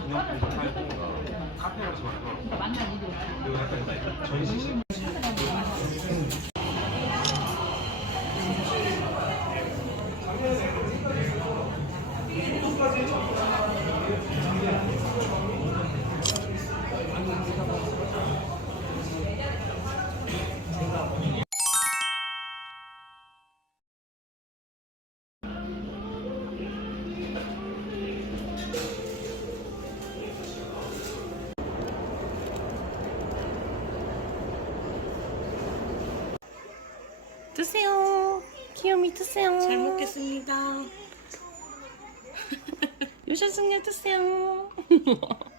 그냥 그래서 살고 카페 같이 만들어. 그리고 약간 전시식. 귀요미 드세요. 잘 먹겠습니다. 요셔승려 드세요.